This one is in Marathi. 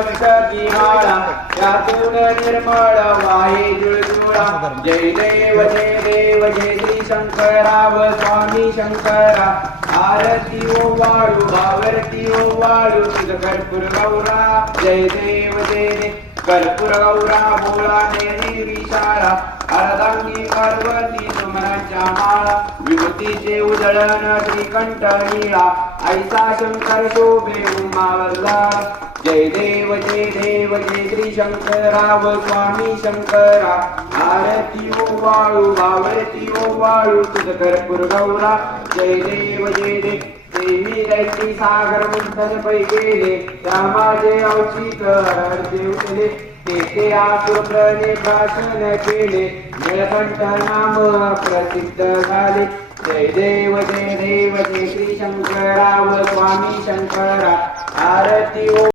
मस्तकी माळा त्यातून निर्मळ वाहे जुळजुळा जय देव जय श्री शंकराव स्वामी शंकरा आरती ओवाळू आरती ओवाळू तुझ कर्पूर गौरा जय देव कर्पूर गौरा भोळा नेरी विशाळा अर्धांगी पार्वती सुमनाच्या माळा विभूतीचे उजळण श्रीकंठ नीळा ऐसा शंकर शोभे उमावरला जय देव जय श्री शंकराव स्वामी शंकरा आरती ओवाळू आरती ओवाळू तुझ कर्पूर गौरा जय देव देवी दैती सागर मंथन पै गेले त्या माझे औचित देवले तेथे आसुरने भाषण केले निळकंठ नाम प्रसिद्ध झाले जय देव जय श्री शंकराव स्वामी शंकरा आरती